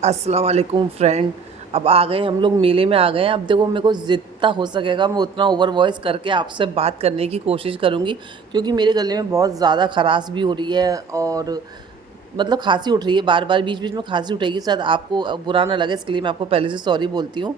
अस्सलाम वालेकुम फ्रेंड। अब आ गए हम लोग मेले में आ गए हैं। अब देखो मेरे को जितना हो सकेगा मैं उतना ओवर वॉइस करके आपसे बात करने की कोशिश करूँगी, क्योंकि मेरे गले में बहुत ज़्यादा खराश भी हो रही है और मतलब खांसी उठ रही है, बार बार बीच बीच में खांसी उठेगी। शायद आपको बुरा ना लगे, इसके लिए मैं आपको पहले से सॉरी बोलती हूँ।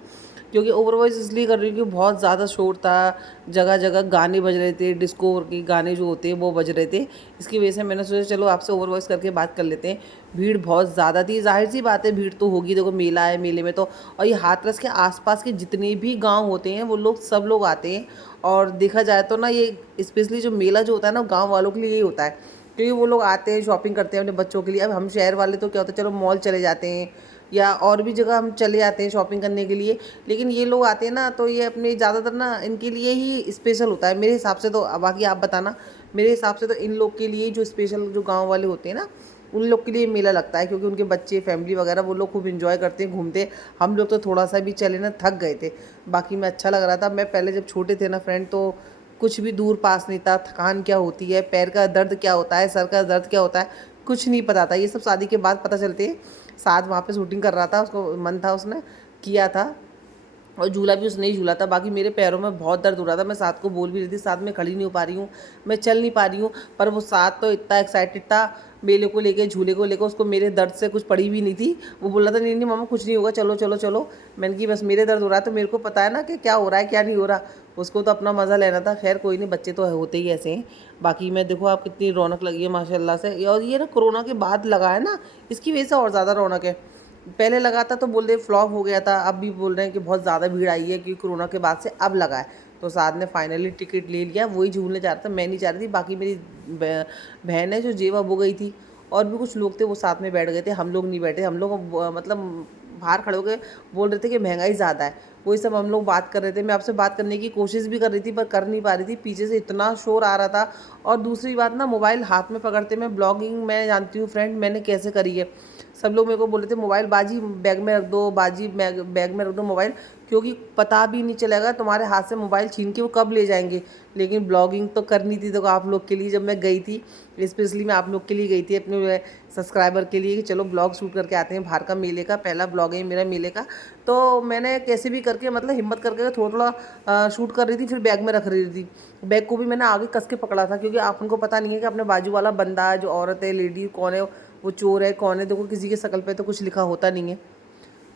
क्योंकि ओवर वॉइस इसलिए कर रही हूँ कि बहुत ज़्यादा शोर था, जगह जगह गाने बज रहे थे, डिस्को के गाने जो होते हैं वो बज रहे थे। इसकी वजह से मैंने सोचा चलो आपसे ओवर वॉइस करके बात कर लेते हैं। भीड़ बहुत ज़्यादा थी, जाहिर सी बात है भीड़ तो होगी, देखो मेला है, मेले में तो। और ये हाथरस के आसपास के जितने भी गांव होते हैं वो लोग सब लोग आते हैं। और देखा जाए तो ना ये स्पेशली जो मेला जो होता है ना गांव वालों के लिए यही होता है, क्योंकि वो लोग आते हैं शॉपिंग करते हैं अपने बच्चों के लिए। अब हम शहर वाले तो क्या होता है, चलो मॉल चले जाते हैं या और भी जगह हम चले जाते हैं शॉपिंग करने के लिए। लेकिन ये लोग आते हैं ना तो ये अपने ज़्यादातर ना इनके लिए ही स्पेशल होता है मेरे हिसाब से तो। बाकी आप बताना, मेरे हिसाब से तो इन लोग के लिए जो स्पेशल जो गाँव वाले होते हैं ना उन लोग के लिए मेला लगता है, क्योंकि उनके बच्चे फैमिली वगैरह वो लोग खूब इन्जॉय करते हैं, घूमते हैं। हम लोग तो थोड़ा सा भी चले ना थक गए थे। बाकी में अच्छा लग रहा था। मैं पहले जब छोटे थे ना फ्रेंड, तो कुछ भी दूर पास नहीं था। थकान क्या होती है, पैर का दर्द क्या होता है, सर का दर्द क्या होता है, कुछ नहीं पता था। ये सब शादी के बाद पता चलते हैं। साथ वहाँ पे शूटिंग कर रहा था, उसको मन था, उसने किया था और झूला भी उसने ही झूला था। बाकी मेरे पैरों में बहुत दर्द हो रहा था। मैं साथ को बोल भी रही थी, साथ में खड़ी नहीं हो पा रही हूँ, मैं चल नहीं पा रही हूँ। पर वो साथ तो इतना एक्साइटेड था मेले को लेके, झूले को लेकर, उसको मेरे दर्द से कुछ पड़ी भी नहीं थी। वो बोल रहा था नहीं नहीं मामा कुछ नहीं होगा, चलो चलो चलो। मैंने की बस मेरे दर्द हो रहा है तो मेरे को पता है ना कि क्या हो रहा है क्या नहीं हो रहा। उसको तो अपना मज़ा लेना था। खैर कोई नहीं, बच्चे तो होते ही ऐसे हैं। बाकी मैं देखो आप कितनी रौनक लगी है माशाल्लाह से। और ये ना कोरोना के बाद लगा है ना, इसकी वजह से और ज़्यादा रौनक है। पहले लगा था तो बोल रहे फ्लॉप हो गया था, अब भी बोल रहे हैं कि बहुत ज़्यादा भीड़ आई है क्योंकि कोरोना के बाद से अब लगा है। तो साथ ने फाइनली टिकट ले लिया, वही झूलने जा रहा था, मैं नहीं जा रही थी। बाकी मेरी बहन है जो जेवा वो गई थी, और भी कुछ लोग थे वो साथ में बैठ गए थे। हम लोग नहीं बैठे, हम लोग मतलब बाहर खड़े होकर बोल रहे थे कि महंगाई ज़्यादा है, वही सब हम लोग बात कर रहे थे। मैं आपसे बात करने की कोशिश भी कर रही थी पर कर नहीं पा रही थी, पीछे से इतना शोर आ रहा था। और दूसरी बात ना, मोबाइल हाथ में पकड़ते मैं ब्लॉगिंग, मैं जानती हूँ फ्रेंड मैंने कैसे करी है। सब लोग मेरे को बोल रहे थे मोबाइल बाजी बैग में रख दो, बाजी बैग में रख दो मोबाइल, क्योंकि पता भी नहीं चलेगा तुम्हारे हाथ से मोबाइल छीन के वो कब ले जाएंगे। लेकिन ब्लॉगिंग तो करनी थी, तो आप लोग के लिए जब मैं गई थी, स्पेशली मैं आप लोग के लिए गई थी, अपने सब्सक्राइबर के लिए, कि चलो ब्लॉग शूट करके आते हैं। बाहर का मेले का पहला ब्लॉग है मेरा मेले का। तो मैंने कैसे भी करके मतलब हिम्मत करके थोड़ा थोड़ा शूट कर रही थी, फिर बैग में रख रही थी। बैग को भी मैंने आगे कस के पकड़ा था, क्योंकि आप उनको पता नहीं है कि अपने बाजू वाला बंदा जो औरत है, लेडी कौन है, वो चोर है कौन है। देखो किसी के शकल पे तो कुछ लिखा होता नहीं है।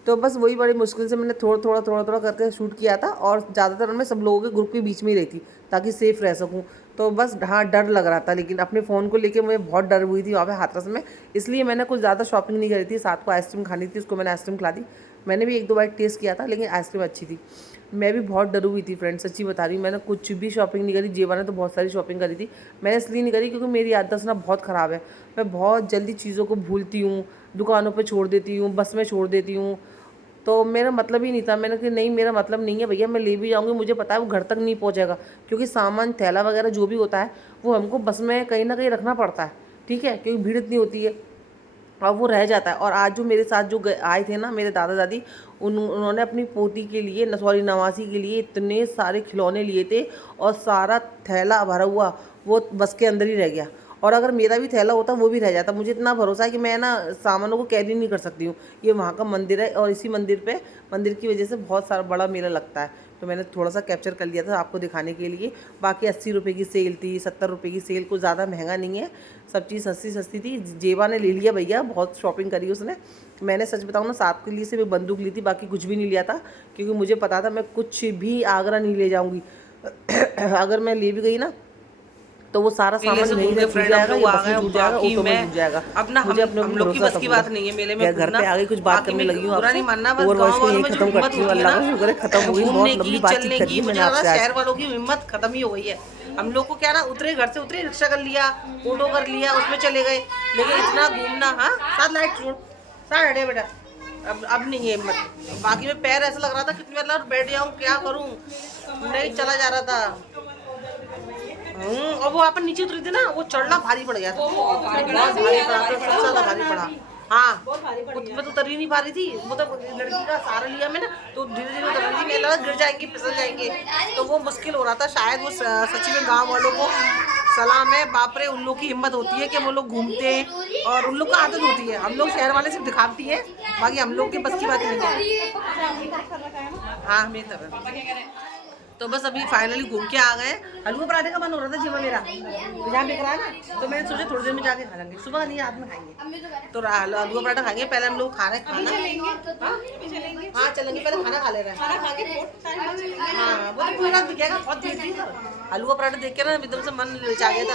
तो बस वही बड़ी मुश्किल से मैंने थोड़ा थोड़ा करके शूट किया था। और ज़्यादातर मैं सब लोगों के ग्रुप के बीच में ही रही थी ताकि सेफ़ रह सकूँ। तो बस हाँ डर लग रहा था, लेकिन अपने फ़ोन को लेके मुझे बहुत डर हुई थी वहाँ पे हाथरस में। इसलिए मैंने कुछ ज़्यादा शॉपिंग नहीं करी थी। साथ को आइसक्रीम खानी थी, उसको मैंने आइसक्रीम खिला दी। मैंने भी एक दो बार टेस्ट किया था, लेकिन आइसक्रीम अच्छी थी। मैं भी बहुत डरी हुई थी फ्रेंड, सच्ची बता रही हूँ। मैंने कुछ भी शॉपिंग नहीं करी। जेवा ने तो बहुत सारी शॉपिंग करी थी, मैंने इसलिए नहीं करी क्योंकि मेरी आदत ना बहुत ख़राब है। मैं बहुत जल्दी चीज़ों को भूलती हूँ, दुकानों पे छोड़ देती हूँ, बस में छोड़ देती हूँ। तो मेरा मतलब ही नहीं था। मैंने कहा नहीं मेरा मतलब नहीं है भैया, मैं ले भी जाऊँगी, मुझे पता है वो घर तक नहीं पहुँचेगा, क्योंकि सामान थैला वगैरह जो भी होता है वो हमको बस में कहीं ना कहीं रखना पड़ता है, ठीक है, क्योंकि भीड़ इतनी होती है और वो रह जाता है। और आज जो मेरे साथ जो आए थे ना मेरे दादा दादी, उन्होंने अपनी पोती के लिए सॉरी नवासी के लिए इतने सारे खिलौने लिए थे, और सारा थैला भरा हुआ वो बस के अंदर ही रह गया। और अगर मेरा भी थैला होता वो भी रह जाता। मुझे इतना भरोसा है कि मैं ना सामानों को कैरी नहीं कर सकती हूँ। ये वहाँ का मंदिर है, और इसी मंदिर की वजह से बहुत सारा बड़ा मेला लगता है। तो मैंने थोड़ा सा कैप्चर कर लिया था आपको दिखाने के लिए। बाकी 80 रुपये की सेल थी, 70 रुपये की सेल, कुछ ज़्यादा महंगा नहीं है, सब चीज़ सस्ती सस्ती थी। जेबा ने ले लिया भैया, बहुत शॉपिंग करी उसने। मैंने सच बताऊँ ना, साथ के लिए सिर्फ एक बंदूक ली थी, बाकी कुछ भी नहीं लिया था, क्योंकि मुझे पता था मैं कुछ भी आगरा नहीं ले जाऊँगी। अगर मैं ले भी गई ना तो वो सारा मेले सामान से यहीं घूम से के छूट फ्रेंड हम जाएगा, लोग या आ बस में गए। छूट जाएगा, बाकी ऑटो में मैं छूट जाएगा। अपना मुझे अपने हम ऊपर लोग की भरोसा बस था की पूरा। बात नहीं है मेले में क्या घर घूमना। पे आ गई, कुछ बात बाकी करने मैं लगी हूँ बुरा आपसे। नहीं मानना, बस ओवर वॉइस गांव को वालों यहीं में जो खत्म हिम्मत करती हूँ। होती है अल्लाह ना का शुक्र है खत्म हो गई। बहुत घूमने की, लंबी बातचीत चलने करी की, है मुझे मैंने लगा आपसे आज। शहर वालों की हिम्मत खत्म ही हो गई है। हम लोग को क्या ना, उतरे घर से उतरे, रिक्शा कर लिया, ऑटो कर लिया, उसमें चले गए। लेकिन इतना घूमना, हाँ साथ लाइट छोड़, साथ हटे बेटा, अब नहीं है हिम्मत। बाकी में पैर ऐसा लग रहा था कितनी बार बैठ जाऊँ, क्या करूँ, नहीं चला जा रहा था। और वो अपन नीचे उतरी थी ना, वो चढ़ना भारी पड़ गया था, बहुत भारी पड़ा था, सबसे ज्यादा भारी पड़ा। हाँ मैं तो उतर ही नहीं पा रही थी। वो तो लड़की का सहारा लिया मैंने, तो धीरे धीरे उतर रही थी। मैं लगा गिर जाएंगे, फिसल जाएंगे, तो वो मुश्किल हो रहा था। शायद वो सच्ची में गाँव वालों को सलाम है। बाप रे, उन लोग की हिम्मत होती है कि वो लोग घूमते हैं और उन लोग को आदत होती है। हम लोग शहर वाले सिर्फ दिखाती है, बाकी हम लोग के बस की बात नहीं है। हाँ हमें तब तो बस अभी फाइनली घूम के आ गए। हलवा पराठे का मन हो रहा था जीवा मेरा, जहाँ बिक रहा है ना, तो मैंने सोचा थोड़ी देर में जाके खा लेंगे, सुबह नहीं रात में खाएंगे। तो हलवा पराठा खाएंगे। पहले हम लोग खा रहे हैं खाना। हाँ चलेंगे, पहले खाना खा ले रहे हैं। हाँ वो तो पूरी रात बिकेगा, बहुत भीड़ थी। हलवा पराठा देख के ना एकदम से मन ललचा गया था।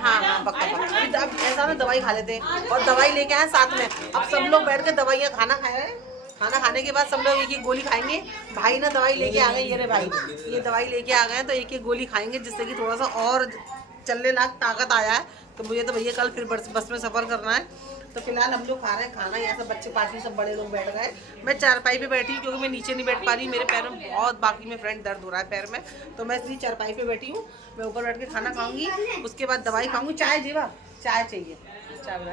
हाँ हाँ पक्का पक्का। अब ऐसा ना दवाई खा लेते हैं और दवाई लेके आए साथ में। अब सब लोग बैठ के दवाइयाँ खाना खाए हैं। खाना खाने के बाद सब लोग एक एक गोली खाएंगे। भाई ना दवाई लेके आ गए, ये रे भाई ये दवाई लेके आ गए, तो एक एक गोली खाएंगे जिससे कि थोड़ा सा और चलने लायक ताकत आया है। तो मुझे तो भैया कल फिर बस में सफ़र करना है। तो फिलहाल हम लोग खा रहे हैं खाना। यहाँ सब बच्चे पार्टी सब बड़े लोग बैठ गए। मैं चारपाई पे बैठी हूँ क्योंकि मैं नीचे नहीं बैठ पा रही, मेरे पैर में बहुत, बाकी में फ्रेंड दर्द हो रहा है पैर में, तो मैं इसलिए चारपाई पे बैठी हूँ। मैं ऊपर बैठ के खाना खाऊंगी, उसके बाद दवाई खाऊंगी। चाय जीवा, चाय चाहिए,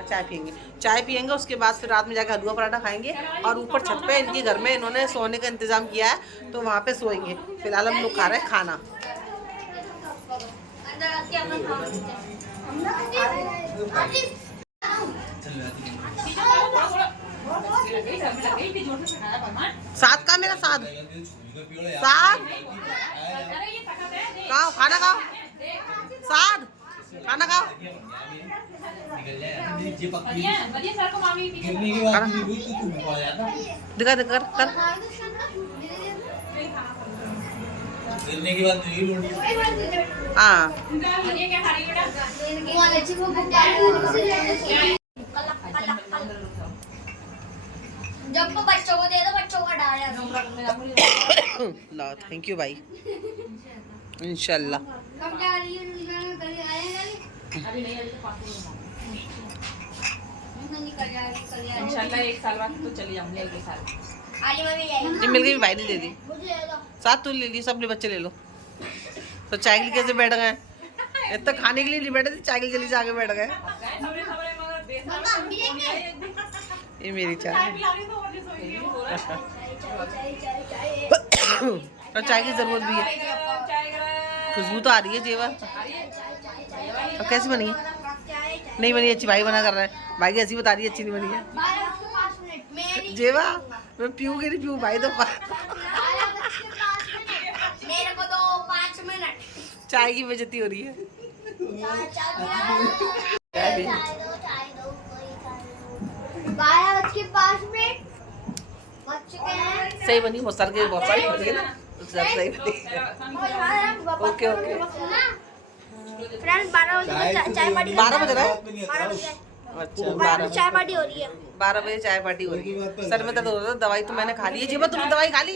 चाय पियेंगे, चाय पियेंगे। उसके बाद फिर रात में जाकर हलवा पराठा खाएंगे और ऊपर छत पे इनके घर में इन्होंने सोने का इंतजाम किया है, तो वहाँ पे सोएंगे। फिलहाल हम लोग खा रहे हैं खाना। साथ का मेरा साथ साथ खाओ, खाना खाओ, साथ खाना खाओ। दिखा दिखा कर हाँ। जब तो बच्चों को दे दो, बच्चों को डाल ला थैंक यू भाई, इंशाल्लाह। इंशाल्लाह एक साल बाद तो चली जाऊंगी अगले साल। ये मिल गई, भाई ने दे दी, साथ तू ले ली, सब ले बच्चे ले लो। तो चाय के लिए कैसे बैठ गए? इतना खाने के लिए नहीं बैठे थे, चाय के लिए आगे बैठ गए। ये मेरी चाय और चाय की जरूरत भी है। खुशबू तो आ रही है जेवा। अब कैसी बनी है? नहीं बनी अच्छी, भाई बना कर रहा है। भाई की ऐसी बता रही है अच्छी नहीं बनी है। जेवा मैं पीऊँगी नहीं पीऊँ, भाई तो मेरे को तो 5 मिनट चाय की बेइज्जती हो रही है। चाय दो 12 बज के 5 मिनट बच चुके हैं। सही बनी, बहुत सारे बहुत सारी बनी है ना, सही बनी। Okay okay. फ्रेंड 12 बजे चाय पार्टी, 12 बज रहा है। 12 बजे अच्छा 12 चाय पार्टी हो रही है। 12 बजे चाय पार्टी हो रही है। सर में दर्द हो रहा था, दवाई तो मैंने खा ली है। जेबा तुमने दवाई खा ली?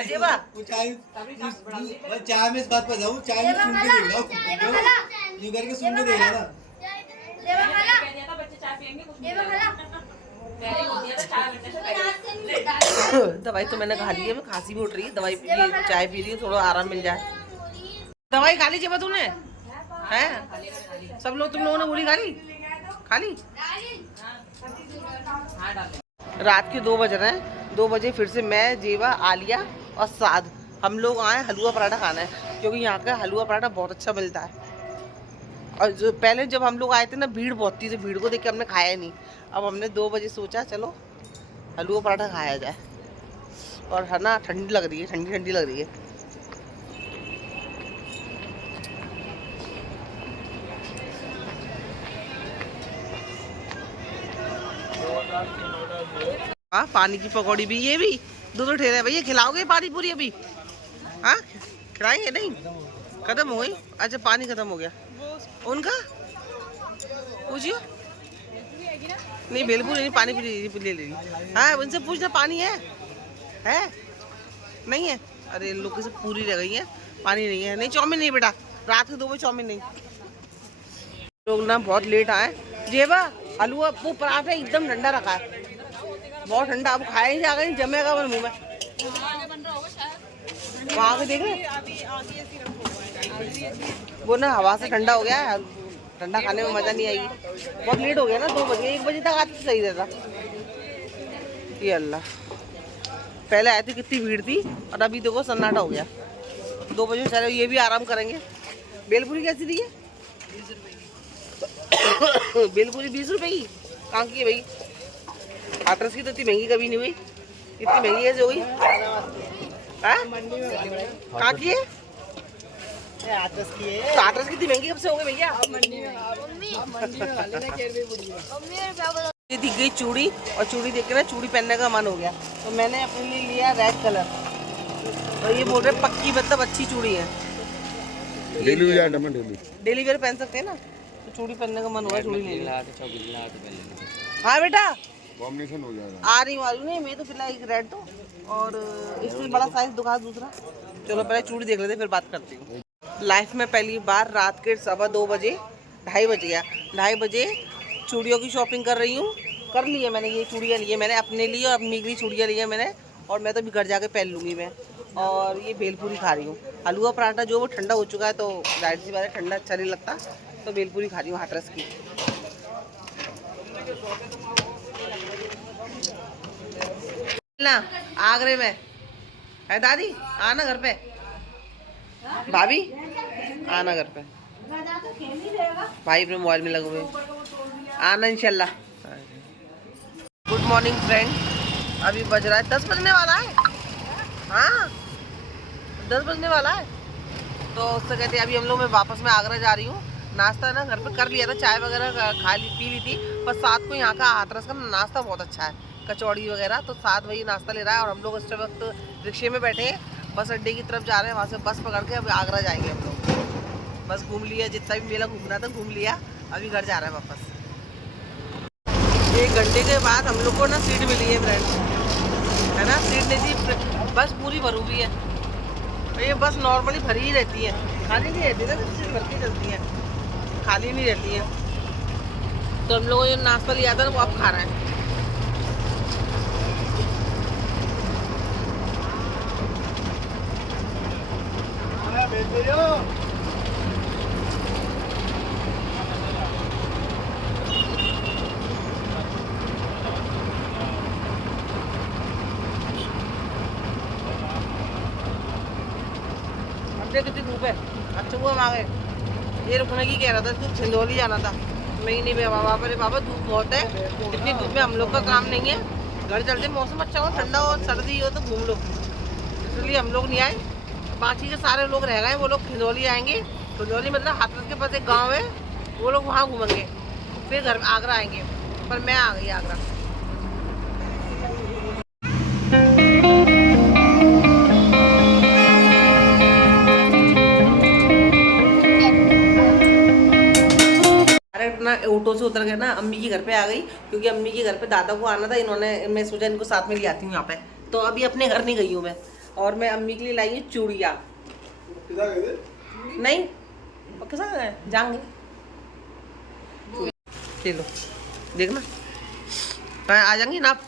जेबा चाय में इस बात पर जाऊँ, चाय में सुन के देख लो, यूं करके सुन के देख लो ना। दवाई तो मैंने खा ली है, मैं खांसी भी उठ रही है, दवाई चाय पी रही हूँ, थोड़ा आराम मिल जाए। दवाई खा ली जेबा तूने? हैं सब लोग, तुम लोगों ने गोली खा ली? खा ली? रात के 2 बज रहे हैं। 2 बजे फिर से मैं, जेवा, आलिया और साद हम लोग आए हलवा पराठा खाना है, क्योंकि यहाँ का हलवा पराठा बहुत अच्छा मिलता है। और जो पहले जब हम लोग आए थे ना, भीड़ बहुत थी, तो भीड़ को देख के हमने खाया नहीं। अब हमने 2 बजे सोचा चलो हलवा पराठा खाया जाए। और है ना, ठंडी लग रही है, ठंडी ठंडी लग रही है। हाँ पानी की पकौड़ी भी, ये भी 2 ठेले भैया। खिलाओगे पानी पूरी अभी? हाँ खिलाएंगे? नहीं खत्म हो गई। अच्छा पानी खत्म हो गया उनका, पूछियो। नहीं भेलपुरी नहीं, पानी पूरी ले ली। हाँ उनसे पूछना पानी है नहीं है? अरे इन लोग से पूरी रह गई है, पानी नहीं है। नहीं चाउमीन नहीं बेटा, रात के 2 बजे चाउमीन नहीं। लोग ना बहुत लेट आए। जेबा हलवा वो पराठा एकदम ठंडा रखा है, बहुत ठंडा। अब खाए ही जाएगा, जमेगा वो मुँह में। वहाँ के देख रहे वो ना हवा से ठंडा हो गया है, ठंडा खाने में मज़ा नहीं आएगी। बहुत लेट हो गया ना, 2 बजे, 1 बजे तक आते सही रहता। ये अल्लाह, पहले आए थे कितनी भीड़ थी और अभी देखो सन्नाटा हो गया। 2 बजे चले, ये भी आराम करेंगे। बेलपूरी कैसी दी है? 20 रुपये। बेलपूरी 20 रुपये की कहाँ की है भाई? हाथरस की तो इतनी महंगी कभी नहीं हुई। इतनी महंगी कैसे हुई? कहाँ की है? हाथरस की है। तो हाथरस की इतनी महंगी कब से हो गई भैया? ये दिख गई चूड़ी, और चूड़ी देख के ना चूड़ी पहनने का मन हो गया, तो मैंने अपने लिए लिया रेड कलर। और ये बोल रहे पक्की मतलब अच्छी चूड़ी है, डेली वेयर पहन सकते हैं ना, तो चूड़ी पहनने का मन हुआ, चूड़ी ले लिया। हाँ बेटा कॉम्बिनेशन हो जाएगा। आ रही मालूम नहीं, मैं तो फिलहाल एक रेड तो, और इससे बड़ा साइज दिखा दूसरा। चलो पहले चूड़ी देख लेते फिर बात करती हूँ। लाइफ में पहली बार रात के 2:15 बजे, 2:30 बज गया, 2:30 बजे चूड़ियों की शॉपिंग कर रही हूँ। कर ली है मैंने, ये चूड़ियाँ ली है मैंने अपने लिए, और अम्मी के लिए चूड़ियाँ ली है मैंने, और मैं तो अभी घर जाके पहन लूँगी मैं। और ये भेलपूरी खा रही हूँ, हलवा पराठा जो वो ठंडा हो चुका है, तो जाहिर सी बात है ठंडा अच्छा नहीं लगता, तो भेलपूरी खा रही हूँ हाथरस की। ना आगरे में है दादी, आना घर पे, भाभी आना घर पे, भाई अपने मोबाइल में लगे हुए, आना इंशाल्लाह। गुड मॉर्निंग फ्रेंड, अभी बज रहा है 10 बजने वाला है। हाँ 10 बजने वाला है, तो उससे कहते हैं अभी हम लोग, मैं वापस में आगरा जा रही हूँ। नाश्ता ना घर पे कर लिया था, चाय वगैरह पी ली थी, पर साथ को यहाँ का हाथरस का नाश्ता बहुत अच्छा है, कचौड़ी वगैरह, तो साथ वही नाश्ता ले रहा है। और हम लोग इस वक्त रिक्शे में बैठे हैं, बस अड्डे की तरफ जा रहे हैं, वहाँ से बस पकड़ के अब आगरा जाएंगे हम लोग। बस घूम लिया, जितना भी मेला घूमना था घूम लिया, अभी घर जा रहे हैं वापस। 1 घंटे के बाद हम लोग को ना सीट मिली है फ्रेंड्स, है ना, सीट नहीं थी, बस पूरी भरी हुई है। ये बस नॉर्मली भरी ही रहती है, खाली नहीं रहती ना, सीट भर के चलती है, खाली नहीं रहती है। तो हम लोगों ने नाश्ता लिया था ना, वो आप खा रहे हैं। कितनी धूप है, अच्छा वो हम आ गए। ये रुकने की कह रहा था, तो छिंदौली जाना था, मैं नहीं भैया बाबा, अरे बाबा धूप बहुत है, इतनी धूप में हम लोग का काम नहीं है, घर चलते, मौसम अच्छा हो, ठंडा हो, सर्दी हो तो घूम लो, इसलिए हम लोग नहीं आए। बाकी के सारे लोग रह गए, वो लोग खिंदौली आएंगे। खिंदौली मतलब हाथरस के पास एक गाँव है, वो लोग वहाँ घूमेंगे, फिर घर आगरा आएंगे, पर मैं आ गई आगरा। अपना ऑटो से उतर गए ना, अम्मी के घर पे आ गई, क्योंकि अम्मी के घर पे दादा को आना था, इन्होंने, मैं सोचा इनको साथ में ले आती हूँ यहाँ पे, तो अभी अपने घर नहीं गई हूँ मैं। और मैं अम्मी के लिए लाई हूँ चूड़िया, नहीं कैसा जाएंगे, चलो देखना आ जाएंगी ना आप,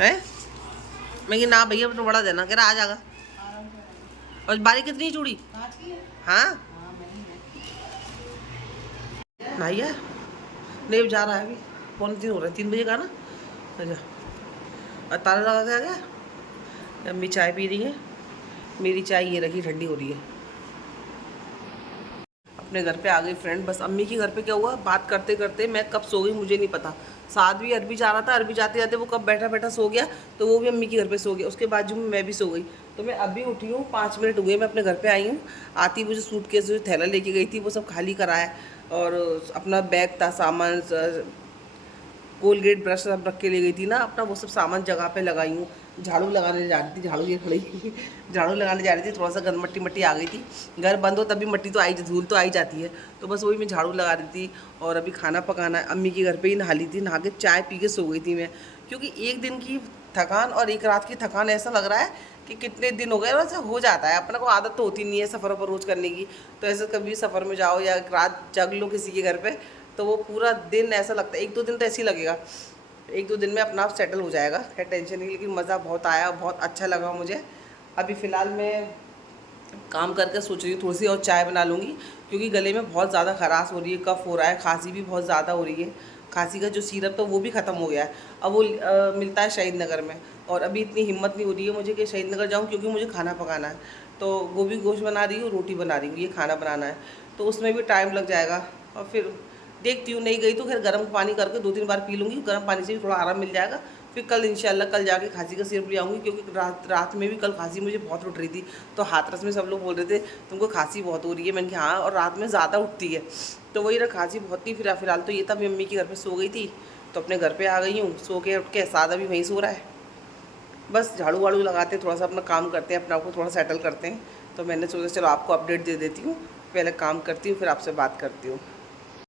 है मैं ये ना भैया तो बड़ा देना, कह रहा आ जाएगा। और बारी कितनी चूड़ी? हाँ नहीं है, नहीं जा रहा है, अभी 2:45 हो रहा है, 3 बजे का ना। अच्छा और ताला लगा के आ गया। अम्मी चाय पी रही है, मेरी चाय ये रखी ठंडी हो रही है। अपने घर पे आ गई फ्रेंड, बस अम्मी के घर पे क्या हुआ, बात करते करते मैं कब सो गई मुझे नहीं पता। साथ भी अरबी जा रहा था, अरबी जाते जाते वो कब बैठा बैठा सो गया, तो वो भी अम्मी के घर पे सो गया, उसके बाजू में मैं भी सो गई। तो मैं अभी उठी हूँ, 5 मिनट हुए मैं अपने घर पे आई हूँ। आती मुझे सूटकेस जो थैला लेके गई थी वो सब खाली कराया, और अपना बैग था, सामान, कोलगेट ब्रश सब रख के ले गई थी ना अपना, वो सब सामान जगह पे लगाई हूँ। झाड़ू लगाने जा रही थी, झाड़ू ये खड़ी झाड़ू लगाने जा रही थी, थोड़ा सा गंद मट्टी मट्टी आ गई थी। घर बंद हो तभी मट्टी तो आई, धूल तो आई जाती है, तो बस वही मैं झाड़ू लगा रही थी। और अभी खाना पकाना है, अम्मी के घर पे ही नहा ली थी, नहा के चाय पी के सो गई थी मैं, क्योंकि एक दिन की थकान और एक रात की थकान ऐसा लग रहा है कि कितने दिन हो गए, वैसे हो जाता है, अपना को आदत तो होती नहीं है सफ़र पर रोज़ करने की। तो ऐसे कभी सफ़र में जाओ या एक रात जग लो किसी के घर पे, तो वो पूरा दिन ऐसा लगता है, 1-2 दिन तो ऐसे ही लगेगा, 1-2 दिन में अपना आप सेटल हो जाएगा, खैर टेंशन नहीं। लेकिन मज़ा बहुत आया, बहुत अच्छा लगा मुझे। अभी फ़िलहाल मैं काम करके सोच रही हूँ थोड़ी सी और चाय बना लूँगी, क्योंकि गले में बहुत ज़्यादा खराश हो रही है, कफ हो रहा है, खांसी भी बहुत ज़्यादा हो रही है। खांसी का जो सिरप था वो भी ख़त्म हो गया है, अब वो मिलता है शहीद नगर में, और अभी इतनी हिम्मत नहीं हो रही है मुझे कि शहीद नगर जाऊँ, क्योंकि मुझे खाना पकाना है। तो गोभी गोश्त बना रही हूँ, रोटी बना रही हूँ, ये खाना बनाना है, तो उसमें भी टाइम लग जाएगा। और फिर देखती हूँ, नहीं गई तो फिर गर्म पानी करके 2-3 बार पी लूँगी, गर्म पानी से भी थोड़ा आराम मिल जाएगा। फिर कल इंशाल्लाह कल जाके खांसी का सिरप ले आऊँगी, क्योंकि रात में भी कल खांसी मुझे बहुत उठ रही थी। तो हाथरस में सब लोग बोल रहे थे तुमको खांसी बहुत हो रही है, मैंने कहा हाँ, और रात में ज़्यादा उठती है। तो वही ना, खांसी बहुत थी। फिलहाल तो ये था, मम्मी के घर पर सो गई थी, तो अपने घर पर आ गई हूँ। सो के उठ के सादा भी वहीं सो रहा है। बस झाड़ू वाड़ू लगाते, थोड़ा सा अपना काम करते हैं, अपने आप को थोड़ा सेटल करते हैं। तो मैंने सोचा चलो आपको अपडेट दे देती हूँ, पहले काम करती हूँ फिर आपसे बात करती हूँ।